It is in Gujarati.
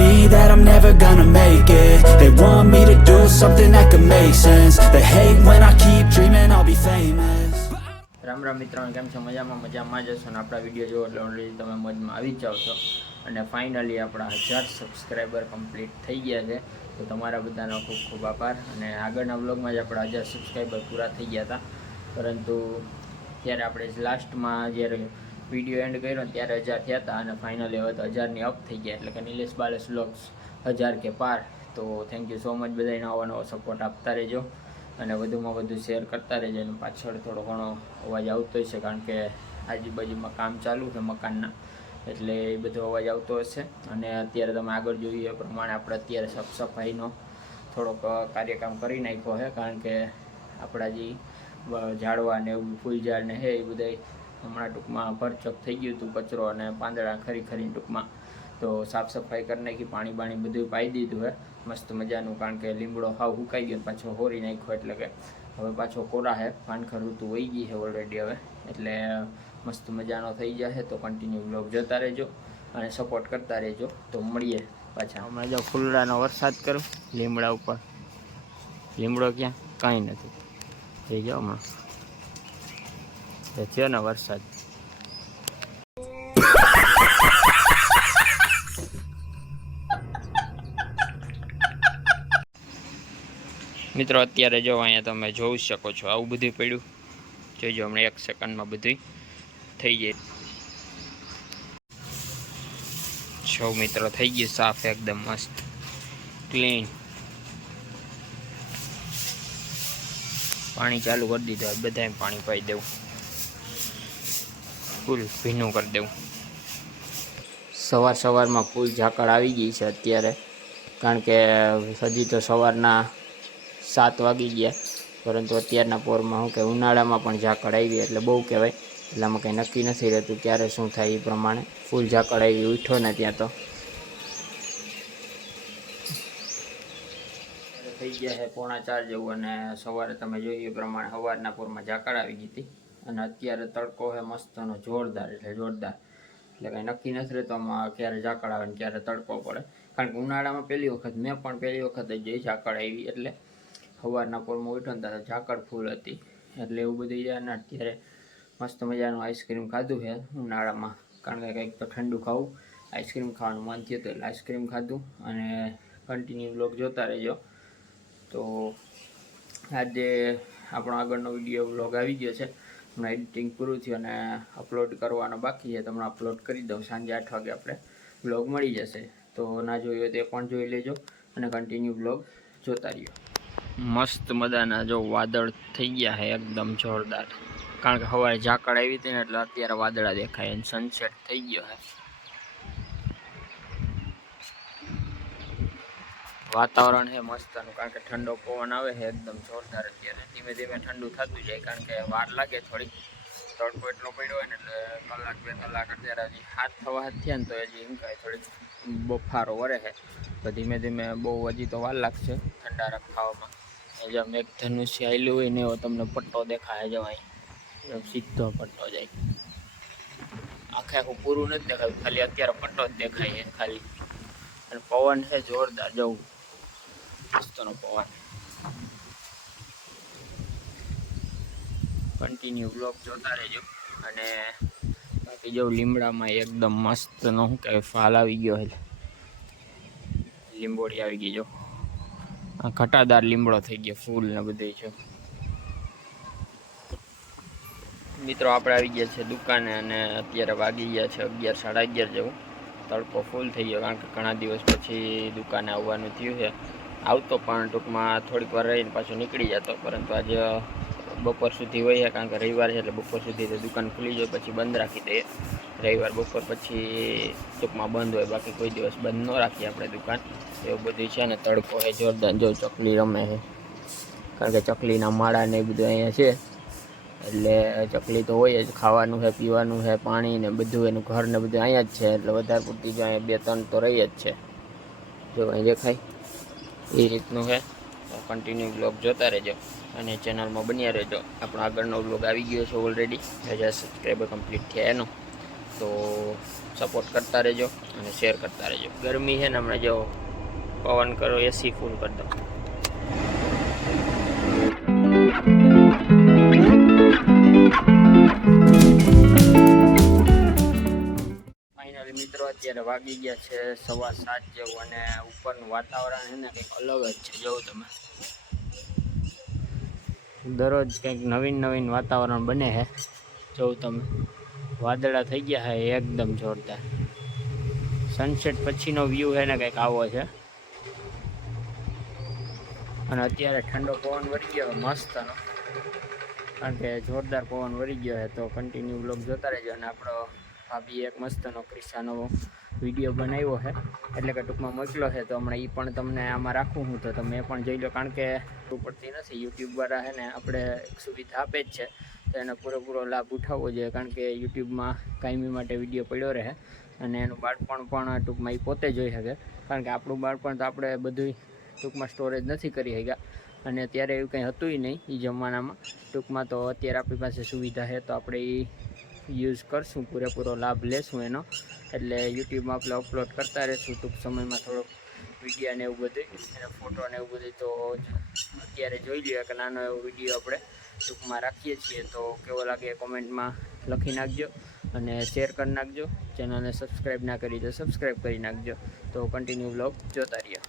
me that I'm never gonna make it. They want me to do something that could make sense. They hate when I keep dreaming I'll be famous. Ram Ram મિત્રો, કેમ છો? મજામાં જશો ને આપણા વિડીયો જોવો એટલે ઓલરેડી તમે મોજમાં આવી જ જાઓ છો. અને ફાઇનલી આપણા 1000 સબસ્ક્રાઈબર કમ્પ્લીટ થઈ ગયા છે. તો તમારા બધાનો ખૂબ ખૂબ આભાર. અને આગળના વ્લોગમાં જ આપણા 1000 સબસ્ક્રાઈબર પૂરા થઈ ગયા હતા, પરંતુ ત્યારે આપણે લાસ્ટમાં જ્યારે વિડીયો એન્ડ કર્યો ને ત્યારે 1000 થયા હતા. અને ફાઇનલી હવે તો 1000ની અપ થઈ ગયા, એટલે કે નિલેશ બાલેશ વ્લોગ્સ 1000 કે પાર. તો થેન્ક યુ સો મચ બધાને નવો સપોર્ટ આપતા રહેજો અને વધુમાં વધુ શેર કરતા રહેજો. અને પાછળ થોડો ઘણો અવાજ આવતો હશે, કારણ કે આજુબાજુમાં કામ ચાલુ છે મકાનના, એટલે એ બધો અવાજ આવતો હશે. અને અત્યારે તમે આગળ જોયું એ પ્રમાણે આપણે અત્યારે સાફ સફાઈનો થોડોક કાર્યક્રમ કરી નાખ્યો છે, કારણ કે આપણા જે ઝાડવા ને એવું ફૂલ ઝાડ ને છે એ બધા હમણાં ટૂંકમાં ભરચક થઈ ગયું હતું, કચરો અને પાંદડા ખરી ટૂંકમાં. તો સાફ સફાઈ કરી નાખી, પાણી બાણી બધું પાઈ દીધું છે મસ્ત મજાનું, કારણ કે લીમડો હાવ સુકાઈ ગયો, પાછો હોરી નાખ્યો, એટલે કે હવે પાછો કોરા છે. પાનખર ઋતુ વહી ગઈ છે ઓલરેડી હવે, એટલે મસ્ત મજાનો થઈ જશે. તો કન્ટિન્યુ બ્લોગ જોતા રહેજો અને સપોર્ટ કરતા રહેજો. તો મળીએ પાછા. હમણાં જો ફૂલડાનો વરસાદ કરું લીમડા ઉપર. લીમડો ક્યાં? કાંઈ નથી. થઈ જાઓ હમણાં છે ને વરસાદ. મિત્રો અત્યારે જો અહીંયા તમે જોઈ શકો છો, આવું બધું પડ્યું. જોઈજો હમણાં 1 સેકન્ડમાં બધું થઈ જાય. છો મિત્રો થઈ ગયું સાફ, એકદમ મસ્ત ક્લીન. પાણી ચાલુ કરી દીધું, બધાને પાણી પાઈ દેવું, ફૂલ ભીનું કરી દેવું. સવારમાં ફૂલ ઝાકળ આવી ગઈ છે અત્યારે, કારણ કે હજી તો સવારના 7 વાગી ગયા, પરંતુ અત્યારના પોરમાં શું કે ઉનાળામાં પણ ઝાકળ આવી, એટલે બહુ કહેવાય. એટલે આમાં કંઈ નક્કી નથી રહેતું ક્યારે શું થાય એ પ્રમાણે. ફૂલ ઝાકળ આવી ઉઠો ને ત્યાં તો થઈ ગયા છે 3:45 જેવું. અને સવારે તમે જોયું એ પ્રમાણે સવારના પોરમાં ઝાકળ આવી ગઈ હતી. અને અત્યારે તડકો છે મસ્તનો જોરદાર, એટલે જોરદાર. એટલે કંઈ નક્કી નથી રહેતો આમાં ક્યારે ઝાકળ આવે ને ક્યારે તડકો પડે, કારણ કે ઉનાળામાં મેં પણ પહેલી વખત જ જોઈ ઝાકળ આવી. એટલે સવારના પોરમાં ઉઠો ને ત્યારે ઝાકળ ફૂલ હતી, એટલે એવું બધું છે. ને અત્યારે મસ્ત મજાનું આઈસ્ક્રીમ ખાધું છે ઉનાળામાં, કારણ કે કંઈક તો ઠંડુ ખાવું, આઈસ્ક્રીમ ખાવાનું મન થયું હતું એટલે આઈસ્ક્રીમ ખાધું. અને કન્ટિન્યુ બ્લોગ જોતા રહેજો. તો આજે આપણો આગળનો વિડીયો બ્લોગ આવી ગયો છે. હમણાં એડિટિંગ પૂરું થયું અને અપલોડ કરવાનો બાકી છે, તો હમણાં અપલોડ કરી દઉં. સાંજે 8 વાગે આપણે બ્લોગ મળી જશે. તો ના જોયું હોય તે પણ જોઈ લેજો અને કન્ટિન્યુ બ્લોગ જોતા રહ્યો. મસ્ત મજાના જો વાદળ થઈ ગયા છે એકદમ જોરદાર, કારણ કે સવારે ઝાકળ આવી હતી ને એટલે અત્યારે વાદળા દેખાય અને સનસેટ થઈ ગયો છે. વાતાવરણ છે મસ્તનું, કારણ કે ઠંડો પવન આવે છે એકદમ જોરદાર. અત્યારે ધીમે ધીમે ઠંડુ થતું જાય, કારણ કે વાર લાગે થોડી. તડકો એટલો પડ્યો હોય ને એટલે 1-2 કલાક અત્યારે હજી 7 થવા થયા ને તો હજી એમ કાંઈ થોડીક બફારો વરે છે. તો ધીમે ધીમે બહુ હજી તો વાર લાગશે ઠંડા રખાવામાં. જો મેઘધનુષ્ય આવેલું હોય ને એવો તમને પટ્ટો દેખાય જવાય, સીધો પટ્ટો જાય. આખું પૂરું નથી દેખાયું, ખાલી અત્યારે પટ્ટો જ દેખાય છે ખાલી. અને પવન છે જોરદાર, જવું મસ્તનો પવન. કન્ટિન્યુ બ્લોગ જોતા રહેજો. અને બાકી જો લીમડામાં એકદમ મસ્તનો શું કહેવાય ફાલ આવી ગયો છે, લીંબોડી આવી ગઈ. જો આ ઘટાદાર લીમડો થઈ ગયો, ફૂલ ને બધું છે. મિત્રો આપણે આવી ગયા છે દુકાને અને અત્યારે વાગી ગયા છે 11-11:30 જેવું. તડકો ફૂલ થઈ ગયો, કારણ કે ઘણા દિવસ પછી દુકાને આવવાનું થયું છે. આવતો પણ ટૂંકમાં થોડીક વાર રહીને પાછો નીકળી જતો, પરંતુ આજે બપોર સુધી હોય, કારણ કે રવિવાર છે એટલે બપોર સુધી તો દુકાન ખુલી જાય, પછી બંધ રાખી દઈએ. રવિવાર બપોર પછી ટૂંકમાં બંધ હોય, બાકી કોઈ દિવસ બંધ ન રાખીએ આપણે દુકાન. એવું બધું છે. ને તડકો છે જોરદાર, જો ચકલી રમે છે, કારણ કે ચકલીના માળા ને એ બધું અહીંયા છે, એટલે ચકલી તો હોય જ. ખાવાનું છે, પીવાનું છે, પાણી ને બધું, એનું ઘર ને બધું અહીંયા જ છે, એટલે વધારે પૂરતી જો અહીંયા 2-3 તો રહી જ છે. જો અહીં દેખાય એ રીતનું છે. કન્ટિન્યુ બ્લોગ જોતા રહેજો અને ચેનલમાં બન્યા રહેજો. આપણો આગળનો બ્લોગ આવી ગયો છે ઓલરેડી, 1000 સબસ્ક્રાઈબર કમ્પ્લીટ થયા એનો. તો સપોર્ટ કરતા રહેજો અને શેર કરતા રહેજો. ગરમી છે ને હમણાં જો પવન કરો, એસી ફૂલ કરી દો. ફાઇનલી મિત્રો અત્યારે વાગી ગયા છે 7:15 જેવું અને ઉપરનું વાતાવરણ છે ને કંઈક અલગ જ છે. જોવો તમે, દરરોજ કંઈક નવીન વાતાવરણ બને છે. જોવું તમે, વાદળા થઈ ગયા છે એકદમ જોરદાર. સનસેટ પછીનો વ્યૂ છે ને કંઈક આવો છે. અને અત્યારે ઠંડો પવન વળી ગયો મસ્તનો, કારણ કે જોરદાર પવન વળી ગયો છે. તો કન્ટિન્યુ બ્લોગ જોતા રહેજો. અને આપણો ભાભી એક મસ્તનો ક્રિશાનો વિડીયો બનાવ્યો છે, એટલે કે ટૂંકમાં મોકલો છે. તો હમણાં એ પણ તમને આમાં રાખું હું, તો તમે એ પણ જોઈ લો. કારણ કે પડતી નથી, યુટ્યુબવાળા છે ને આપણે સુવિધા આપે જ છે, તો એનો પૂરેપૂરો લાભ ઉઠાવવો જોઈએ. કારણ કે યુટ્યુબમાં કાયમી માટે વિડીયો પડ્યો રહે અને એનું બાળપણ પણ ટૂંકમાં એ પોતે જોઈ શકે. કારણ કે આપણું બાળપણ તો આપણે બધું ટૂંકમાં સ્ટોરેજ નથી કરી શક્યા, અને ત્યારે એવું કંઈ હતું નહીં એ જમાનામાં. ટૂંકમાં તો અત્યારે આપણી પાસે સુવિધા છે, તો આપણે એ યુઝ કરશું, પૂરેપૂરો લાભ લેશું એનો. એટલે યુટ્યુબમાં આપણે અપલોડ કરતા રહીશું ટૂંક સમયમાં, થોડોક વિડીયો ને એવું બધું, અને ફોટો ને એવું બધું. તો અત્યારે જોઈ લઈએ કે નાનો એવો વિડીયો આપણે ટૂંકમાં રાખીએ છીએ. તો કેવો લાગે કોમેન્ટમાં લખી નાખજો અને શેર કરી નાખજો. ચેનલને સબસ્ક્રાઈબ ના કરી તો સબસ્ક્રાઈબ કરી નાખજો. તો કન્ટિન્યુ બ્લોગ જોતા રહ્યો.